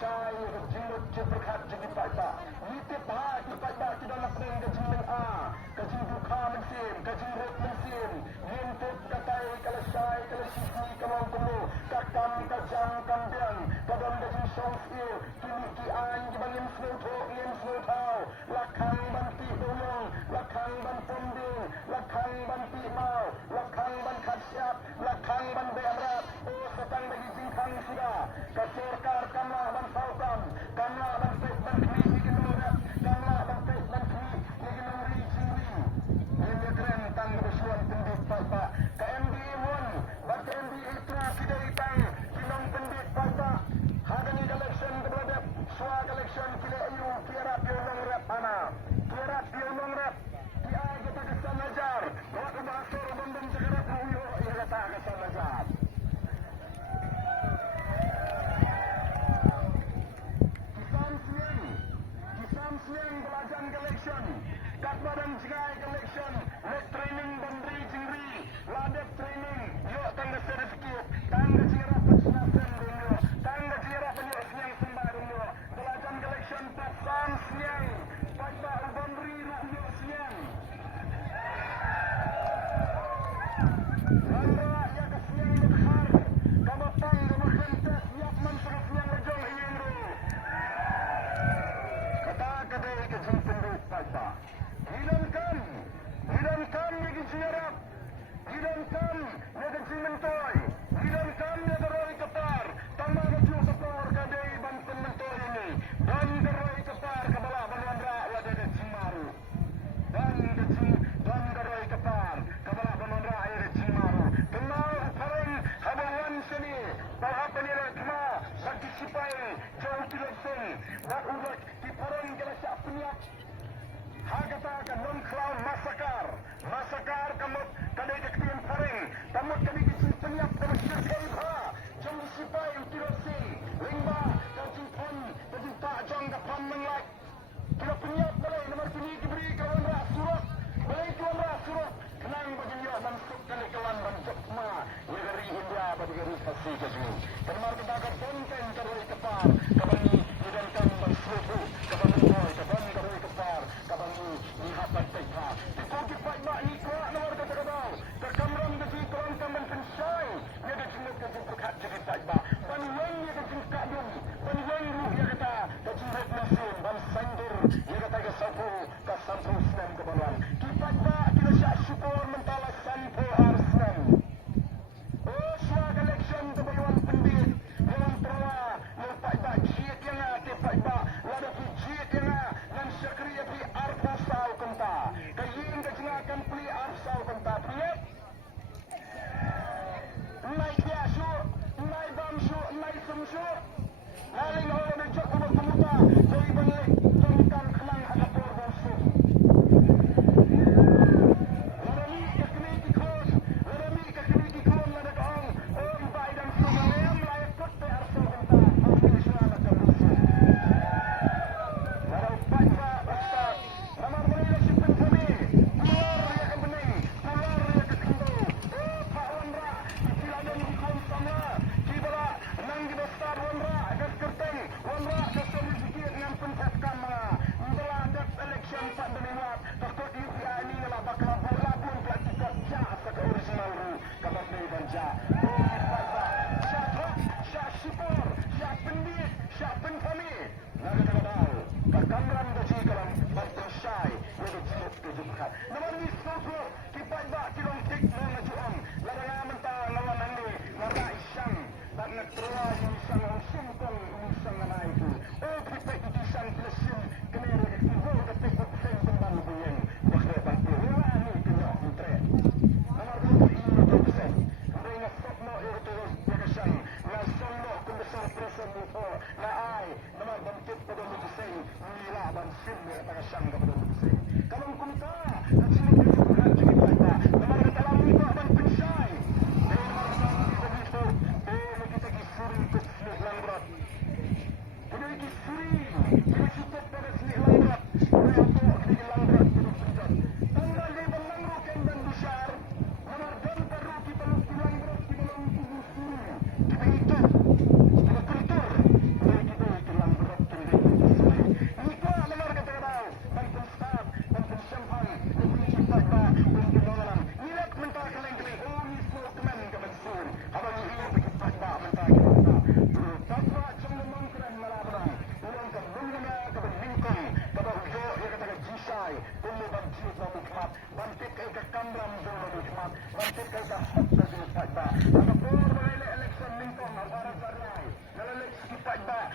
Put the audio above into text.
Syai jilut berkat jadi paita. Nitip ha di paita tidak nak pernah gaji A, gaji duka mesin, gaji rek mesin. Nitip katai kalau syai kalau sisi kalau temu kakam kajang kambian kadang gaji songsil kini ki an jibangin sloto ien slotau lakang banti dolong lakang ban ponding lakang banti mau lakang ban khasiat lakang ban beamrat oh setang bagi jingkang sida kasorkar kamlah ban saukam kamlah ban pek ban kini ikin norat kamlah ban pek ban kini ikin nori singri ini keren tang bersuan pendek pak KMD 1 bak KMD itu tidak itang kinong pendek pak hagani election keberadab suara election kila ayu kira piolong rap ana kira piolong rap dia kita kesan ajar buat bahasa bondong sekarang uyo ia kata kesan ajar kisam siang belajan election kat badan cegai election let training bandri jingri ladep training yuk tangga sertifikat tangga jirah pensiasan dulu tangga jirah pensiasan sembah dulu belajan election kisam siang pada bandri yuk siang Landra ya ke siang berhar kabapang demokratis siap mensuruh siang lejong hingga kata kedai kecil penduduk pada hidangkan yang siarap hidangkan yang mentoi hidangkan yang geroi kepar tambah maju kepar kedai banten mentoi ini dan geroi kepar kepala Bandra ada di Cimaru dan geroi kepar kepala Bandra ada di Cimaru kenal paling habawan sini tahap penilai kena partisipai jauh tidak sen dan urat di parang kena siap peniak Hagata akan non-clown masakar kamu kadai kekian paring kamu kadai kecil peniap kamu syirkai ha jom sipai utirasi lingba kacing pon kacing tak jong kapam menglak kira peniap boleh nomor kini diberi kawan rak surat boleh kawan rak surat kenang bagi dia mansuk kali kawan banjok ma ya dari India bagi dari fasih kecil kenal kita akan konten terus kepar kabani dan kambang suhu kabani boy kabani terus kepar kabani lihat perteka dikoki mak ni kuat nomor kata kau terkamram di kolam kambang pensai dia ada cuma kecil berkat jadi taiba panwang dia kecil kadung panwang dia kata kecil mesin ban sandur dia kata ke sampu senam kebalan kipat tak kita syak syukur mentala sampu arsenal oh suara election kebayuan pendid dalam perwa yang pak jit yang ada pak lada jit yang dan syakriya pi arfasau kenta kayin kejengakan pli arfasau kenta priet naik dia syuk naik bam syuk naik sem syuk laling orang dejak ubah kemuta jadi balik tongkang kenang ada korban syuk Larami ke kini tikon lada kaong om bai dan sugalem layak kot pe arfasau kenta om suara kamusa Walau paksa besar Namar mulai simpan kami Keluar ya ke bening Keluar ya ke kendo Oh Pak Wandra Keciladan hukum sama Kibala Nang di besar Wandra Agas kerteng Wandra Kesel rezeki dengan pentaskan mana Mbala adat election Pak Benewat Takut UPI ini Ngelah bakal bola pun Praktikot Jah Saka original ru Kabar Pei dan Jah Oh Paksa Syah Truk Syah Syipur Syah Pendit Syah Penkami Naga Tagadal Kakamran gaji kalam bantu syai yang dijilid ke jumkat. Nama ni sosok kipai bak kilong tik mengajuan. Ladang mentah lawan andi nara isyang tak ngetrua isyang orang simpong isyang nama itu. Oh kipai isyang lesim kenera ibu ketik sen tembang bunyen. Bakal bantu wah ni kena entre. Nomor 2 Mereka sokno itu ya kesan. Na sokno kembesar presen itu. Na ai nomor bentuk pada musim nila ban sim pada sang kepada musim. Kalau kumta sini kita bukan cerita nomor dalam itu ban pensai. Nomor itu kita kisuri ke sini langrat. Kita kisuri kita cukup pada sini langrat. Untuk di langrat itu penjat. Tanggal di langrat dan besar. Nomor dan baru kita di langrat kita langsung kisuri. Kita itu kita kultur. Kita Mantik kay ka hot na sila fight ba.